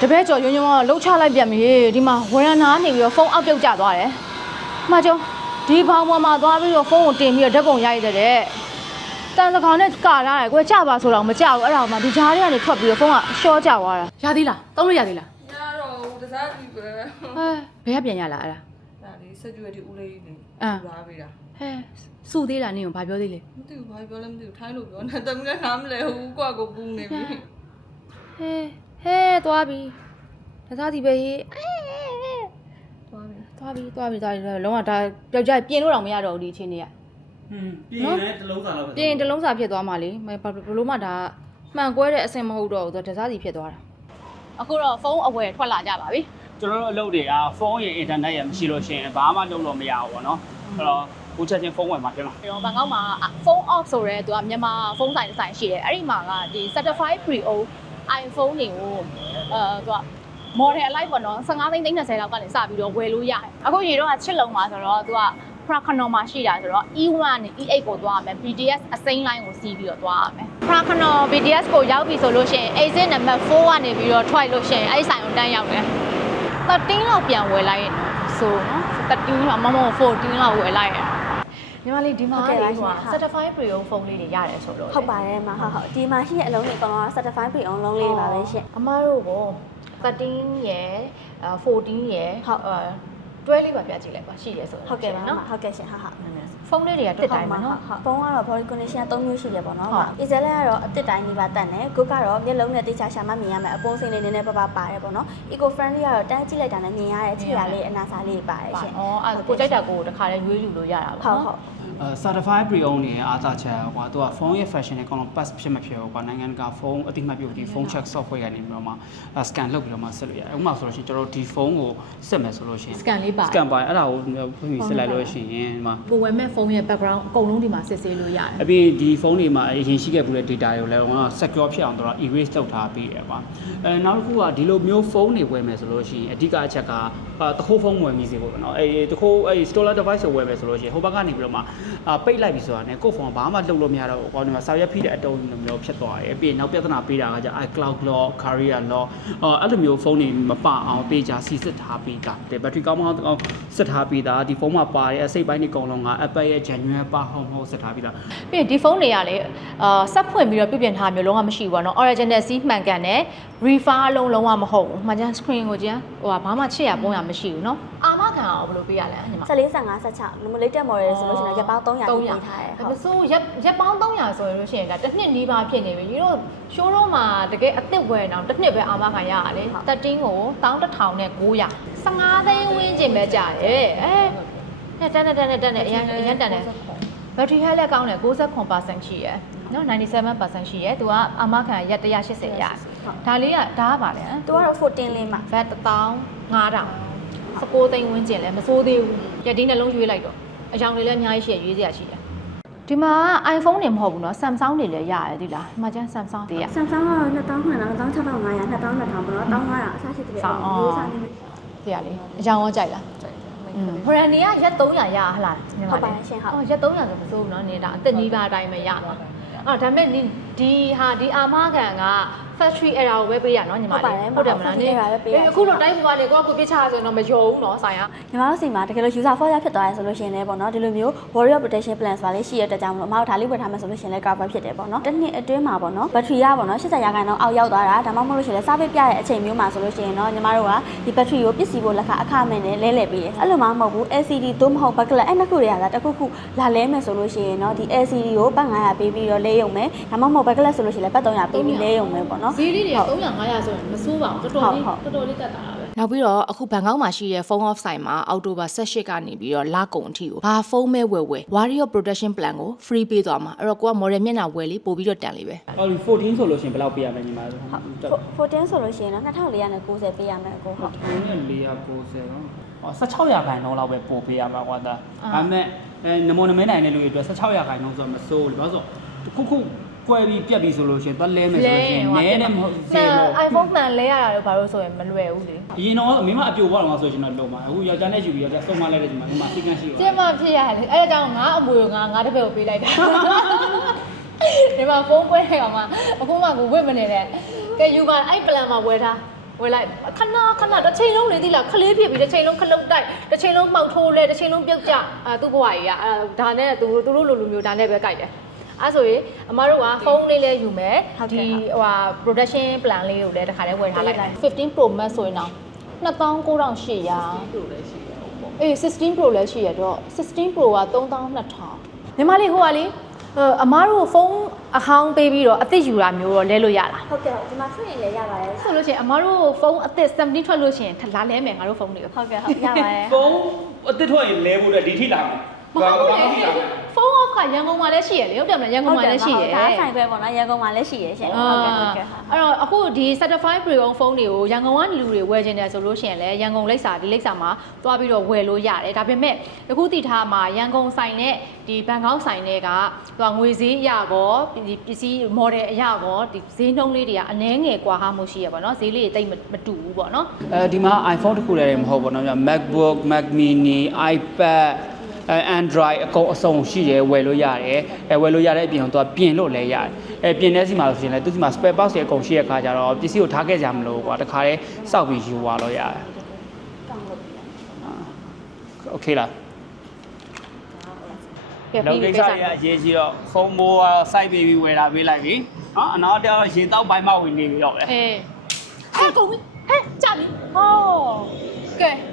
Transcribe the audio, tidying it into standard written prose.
တပည့်ကျော်ညွန့်ညွန့်ကလှုပ်ချလိုက်ပြန်ပြီဒီမှာဝရဏာနေပြီးတော့ဖုန်းအောက်ပြုတ်ကျသွားတယ်။မှာကျော်ဒီဘောင်ပေါ်မှာသွားပြီးတော့ဖုန်းကိုတင်ပြီးတော့ဓာတ်ပုံရိုက်တဲ့တန်စကောင်နဲ့ကာလာတယ်ကွယ်ကျပါဆိုတော့မကျဘူးအဲ့ဒါမှဒီကြားထဲကနေထွက်ပြီးတော့ဖုန်းကရှော့ကျသွားတာ။ရသေးလား။သုံးလို့ရသေးလား။ရတော့တစားပြီပဲဟဲဘယ်ကပြန်ရလားအဲ့ဒါ။ဒါလေးဆက်ကျွေးဒီဦးလေးနေလာပေးတာ။ဟဲစုသေးလားနင်ကဘာပြောသေးလဲ။မသိဘူးဘာပြောလဲမသိဘူးထိုင်းလို့ပြောနေတယ်မလည်းနားမလဲဘူးကွာကိုပူနေပြီ။ဟဲသွားပြီ။တစားစီပဲဟေးသွားပြီလုံးဝဒါပျောက်ကြပြင်လို့တော့မရတော့ဘူးဒီအချင်းတွေကပြင်လည်းတစ်လုံးစာလောက်ပဲပြင်တစ်လုံးစာဖြစ်သွားမှလေဘလို့မှဒါမှန်ကွဲတဲ့အဆင်မဟုတ်တော့ဘူးသူတစားစီဖြစ်သွားတာအခုတော့ဖုန်းအဝယ်ထွက်လာကြပါပြီကျွန်တော်တို့အလုပ်တွေကဖုန်းရဲ့အင်တာနက်ရဲ့မရှိလို့ရှိရင်ဘာမှလုပ်လို့မရဘူးပေါ့နော်အဲ့တော့ကိုချက်ချင်းဖုန်းဝယ်မှာတင်လားဘန်ကောက်မှာဖုန်း off ဆိုရဲသူကမြန်မာဖုန်းဆိုင်တစ်ဆိုင်ရှိတယ်အဲ့ဒီမှာကဒီ certified pre-owned iPhone တွေကိုသူကmodel အလိုက်ပေါ့နော်15သိန်း30လောက်ကနေစပြီးတော့ဝယ်လို့ရတယ်အခုရေတော့ချစ်လုံးမှာဆိုတော့သူက Prakanor မှာရှိတာဆိုတော့ E1 နဲ့ E8 ကိုသွားရမယ် BTS အစိမ်း line ကိုစီးပြီးတော့သွားရမယ် Prakanor BTS ကိုရောက်ပြီဆိုလို့ရှိရင် exit number 4ကနေပြီးတော့ထွက်လို့ရှိရင်အဲ့ဒီဆိုင်ကိုတန်းရောက်တယ်13လောက်ပြန်ဝယ်လိုက်ရင်ဆိုနော်13လောက်မမ14လောက်ဝယ်လိုက်ရညီမလေးဒီမှာလေးဟို certified pre-owned ဖုန်းလေးတွေရတယ်ဆိုတော့ဟုတ်ပါတယ်မဟုတ်ဒီမှာရှိတဲ့အလုံးတွေအကုန်လုံး certified pre-owned လုံးလေးပါပဲရှင်အမားတို့ကို13ရယ်14ရယ်ဟုတ်တွဲလေးပါပြကြည့်လိုက်ပါရှိရဆိုတော့ဟုတ်ကဲ့ပါနော်ဟုတ်ကဲ့ရှင်ဟုတ်ဖုန်းလေးတွေကတစ်တိုင်းပါနော်ဖုန်းကတော့ body condition 3မျိုးရှိတယ်ပေါ့နော်။ Excel ကတော့အတစ်တိုင်းဒီပါတတ်တယ်။ကိုကတော့မျက်လုံးနဲ့တိကျရှာမှမြင်ရမယ်အပုံစံလေးနည်းနည်းပါပါတယ်ပေါ့နော်။ Eco friendly ကတော့တန်းကြည့်လိုက်တာနဲ့မြင်ရတဲ့ခြေရာလေးအနာစာလေးပါတယ်ရှင်။အဲ့ကိုကြိုက်တာကိုတခါလေးရွေးယူလို့ရတာပေါ့နော်။certified pre-owned နဲ့အားသာချက်ကွာသူကဖုန်းရဲ့ fashion နဲ့ ကောင် pass ဖြစ်မဖြစ်ဘူးကွာနိုင်ငံကဖုန်းအတိမတ်ပြုတ်ဒီဖုန်း check software ကနေပြီးတော့မှ scan လုပ်ပြီးတော့မှဆက်လို့ရတယ်ဥပမာဆိုလို့ရှိရင်ကျွန်တော်တို့ဒီဖုန်းကိုဆက်မယ်ဆိုလို့ရှိရင် scan လေးပါ scan ပါအဲ့ဒါကိုဖွင့်ပြီးဆက်လိုက်လို့ရှိရင်ဒီမှာကိုဝယ်မဲ့ဖုန်းရဲ့ background အကုန်လုံးဒီမှာစစ်ဆေးလို့ရတယ်အပြင်ဒီဖုန်းတွေမှာအရင်ရှိခဲ့ပူတဲ့ data တွေကိုလည်း secure ဖြစ်အောင်တော့ erase လုပ်ထားပြီးရပါနောက်တစ်ခုကဒီလိုမျိုးဖုန်းတွေဝယ်မယ်ဆိုလို့ရှိရင်အဓိကအချက်ကတခိုးဖုန်းဝယ်မိစေဖို့ပေါ့နော်တခိုးstolen device ကိုဝယ်မယ်ဆိုလို့ရှိရင်ဟိုဘက်ကနေပြီးတော့မှပိတ်လိုက်ပြီဆိုတာနဲ့ကိုယ့်ဖုန်းဘာမှလုပ်လို့မရတော့ဘူးကောင်းဒီမှာစာရွက်ဖိတဲ့အတုံးမျိုးဖြစ်သွားတယ်ပြီးနောက်ပြဿနာပေးတာကကြ iCloud lock carrier lock အဲ့လိုမျိုးဖုန်းတွေမပအောင်ပေးကြစီစစ်ထားပြီးတာဘက်ထရီကောင်းစစ်ထားပြီးတာဒီဖုန်းမှာပါတဲ့အစိတ်ပိုင်းတွေအကုန်လုံးက Apple ရဲ့ genuine ပါဟုတ်စစ်ထားပြီးတာပြီးရင်ဒီဖုန်းတွေကလည်းဆက်ဖွင့်ပြီးတော့ပြုပြင်ထားမျိုးလုံးဝမရှိဘူးပေါ့နော် original စီးမှန်ကန်တယ် refurb လုံးဝမဟုတ်ဘူးမှကျန် screen ကိုကျန်ဟိုဘာမှချစ်ရပုံရမရှိဘူးနော်အာမခံအောင်ဘယ်လိုပေးရလဲညီမ14 15 16 latest model ဆိုလို့ရှိရင်ရက်ပေါင်း300ပေးထားတယ်ဟုတ်ဆိုရက်ပေါင်း300ဆိုလို့ရှိရင်ဒါတစ်နှစ်နီးပါးဖြစ်နေပြီညီတို့ showroom မှာတကယ်အသစ်ဝယ်တော့တစ်နှစ်ပဲအာမခံရရလေ13ကို11000နဲ့900 15သိန်းဝန်းကျင်ပဲကြာတယ်တန်းတယ်အရင်တန်းတယ်ဘက်ထရီဟဲ့လက်ကောင်းတယ်69% ရှိရယ်နော်97% ရှိရယ်သူကအာမခံရက်180ရဒါလေးကဒါကပါလေသူကတော့14လေးမှာဘတ်15000 19သိန်းဝန်းကျင်လဲမစိုးသေးဘူးရက်ဒီနှလုံးရွေးလိုက်တော့အကြောင်းလေးလည်းအများကြီးရှိရရွေးစရာရှိတယ်ဒီမှာ iPhone တွေမဟုတ်ဘူးเนาะ Samsung တွေလည်းရတယ်ဒီလားဒီမှာကျန် Samsung တွေရ Samsung ကတော့2500 2500 2500ပေါ့နော်1500အစားရှိတယ်ရိုးစားနေတယ်ဒီရလေအကြောင်းရောကြိုက်လားဟိုရန်နေကရက်300ရဟလားဟုတ်ပါရှင်ဟုတ်ရက်300ဆိုမစိုးဘူးเนาะနေတာအသက်ကြီးပါအတိုင်းပဲရမှာဒါပေမဲ့ဒီအာမခံက factory error ကိုပဲပေးရနော်ညီမလေးဟုတ်တယ်မလားနေအခုတော့တိုင်းပေါ်ကနေကိုပြစ်ချဆိုတော့မယုံဘူးနော်ဆိုင်ကညီမတို့စီမှာတကယ်လို့ user failure ဖြစ်သွားရဲဆိုလို့ရှိရင်လည်းပေါ့နော်ဒီလိုမျိုး warrior protection plan ဆိုတာလေးရှိရတဲ့ကြောင့်မလို့အမတို့ဒါလေးဝယ်ထားမယ်ဆိုလို့ရှိရင်လည်း cover ဖြစ်တယ်ပေါ့နော်တစ်နှစ်အတွင်းမှာပေါ့နော် battery ကပေါ့နော်80%အောက်ရောက်သွားတာဒါမှမဟုတ်လို့ရှိရင်လည်း service ပြတဲ့အချိန်မျိုးမှာဆိုလို့ရှိရင်တော့ညီမတို့ကဒီ battery ကိုပစ္စည်းဖို့လက်ခအခမဲ့နဲ့လဲပေးတယ်အဲ့လိုမှမဟုတ်ဘူး LCD သို့မဟုတ် backlight အဲ့နှစ်ခုတွေကတခုခုလာလဲမယ်ဆိုလို့ရှိရင်တော့ဒီ LCD ကိုပတ်900ပေးပြီးတော့လဲရုံမယ်ဒါမှမဟုတ် backlight ဆိုလို့ရှိရင်လည်းပတ်300ပေးပြီးလဲရုံမယ်ပေါ့နော်ဈေးလေးတွေက300 500ဆိုရင်မစိုးပါဘူးတော်တော်လေးတက်တာပဲနောက်ပြီးတော့အခုဘန်ကောက်မှာရှိတဲ့ phone off ဆိုင်မှာအောက်တိုဘာ18ကနေပြီးတော့လကုန်အထိကိုဘာဖုန်းမဲဝယ်Warrior Protection Plan ကို free ပေးသွားမှာအဲ့တော့ကိုက model မျက်နှာဝယ်လေးပို့ပြီးတော့တန်လေးပဲဟုတ်ပြီ14ဆိုလို့ရှိရင်ဘယ်လောက်ပေးရမလဲညီမတို့14ဆိုလို့ရှိရင်တော့2490ပေးရမယ်အကိုဟုတ်2490နော်16%လောက်ပဲပို့ပေးရမှာကွာဒါဒါပေမဲ့နမောနမဲနိုင်တဲ့လူတွေအတွက်16%ဆိုတော့မစိုးဘူးဘာလို့ဆိုခုကွယ်ပြီးပြက်ပြီးဆိုလို့ရှိရင်သွားလဲမယ်ဆိုလို့ရှိရင်နဲနဲ့မဟုတ်သေးဘူး iPhone မှန်လဲရတာတော့ဘာလို့ဆိုရင်မလွယ်ဘူးလေအရင်တော့မိမအပြိုဘွားတော့ဆိုရှင်တော့လုံးပါအခုယောက်ျားနဲ့ယူပြီးယောက်ျားဆုံးမလိုက်တဲ့ဒီမှာမိမစိတ်ကန်းရှိပါကျမဖြစ်ရတယ်လေအဲ့ဒါကြောင့်ငါအမွေကိုငါတစ်ပည့်ကိုပေးလိုက်တာဒီမှာဖုန်းပွဲကောင်ကအခုမှကိုဝစ်မနေတဲ့ကဲယူပါအဲ့ plan မှာဝယ်ထား ဝယ်လိုက်ခဏတစ်ချိန်လုံးနေသီးလားခလေးဖြစ်ပြီးတစ်ချိန်လုံးခလုတ်တိုက်တစ်ချိန်လုံးမှောက်ထိုးလဲတစ်ချိန်လုံးပြုတ်ကြသူ့ဘဝကြီးကဒါနဲ့သူတို့လိုမျိုးဒါနဲ့ပဲကြိုက်တယ်အဲ့ဆိုရင်အမတို့ကဖုန်းလေးလဲယူမယ်ဒီဟိုဟာ production plan လေးကိုလည်းတစ်ခါလဲဝယ်ထားလိုက်15 Pro Max ဆိုရင်တော့29,800အေး16 Pro လည်းရှိရတော့16 Pro က32,000ညီမလေးဟိုကလေအမားတို့ဖုန်းအဟောင်းပေးပြီးတော့အသစ်ယူတာမျိုးတော့လဲလို့ရလား ဟုတ်ကဲ့ဒီမှာဆွေးရင်လည်းရပါတယ် ဆိုလို့ရှိရင်အမားတို့ဖုန်းအသစ်17ထွက်လို့ရှိရင်လာလဲမယ်ငါတို့ဖုန်းတွေကို ဟုတ်ကဲ့ဟုတ်ရပါတယ် ဖုန်းအသစ်ထွက်ရင်လဲဖို့ဒီထိလာမယ် ဘာလို့လဲဖုန်း off ကရန်ကုန်မှာလည်းရှိရလေဟုတ်တယ်မလားရန်ကုန်မှာလည်းရှိရ ဒါဆိုင်ပဲပေါ့နော်ရန်ကုန်မှာလည်းရှိရရှင်ဟုတ်ကဲ့ဟုတ်ကဲ့ အဲ့တော့အခုဒီ certified pre-owned ဖုန်းတွေကိုရန်ကုန်ကလူတွေဝယ်ချင်တယ်ဆိုလို့ရှိရင်လည်းရန်ကုန်လိပ်စာဒီလိပ်စာမှာသွားပြီးတော့ဝယ်လို့ရတယ်ဒါပေမဲ့အခုတည်ထားမှာရန်ကုန်ဆိုင်နဲ့ဒီဘန်ကောက်ဆိုင်တွေကသူကငွေဈေးအရကောဒီပစ္စည်း model အရကောဒီဈေးနှုန်းလေးတွေကအနည်းငယ်ကွာဟမှုရှိရပါတော့ဈေးလေးတွေတိတ်မတူဘူးပေါ့နော် ဒီမှာ iPhone တစ်ခုလည်းမဟုတ်ပါတော့ဗျာ MacBook Mac Mini iPad Android အကုန်အစုံရှိတယ်ဝယ်လို့ရတယ်ဝယ်လို့ရတဲ့အပြင်တော့ပြင်လို့လည်းရတယ်ပြင်တဲ့စီမှာဆိုရင်လည်းသူစီမှာ spare parts တွေအကုန်ရှိရခါကြတော့ပစ္စည်းကိုထားခဲ့ကြမလို့ကွာတခါတည်းစောက်ပြီးယူသွားလို့ရတယ်โอเคလား ကဲ လော ပြီး ကိ ပြီ စ္စရအရေးကြီးတော့ဖုန်းမိုးကစိုက်ပေးပြီးဝယ်လာပေးလိုက်ပြီနော်အနောက်တော့ရေတောက်ပိုင်းမှဝင်နေပြီတော့ပဲ အေးဟဲ့ကုန်ပြီဟဲ့ကြာပြီဟောကဲ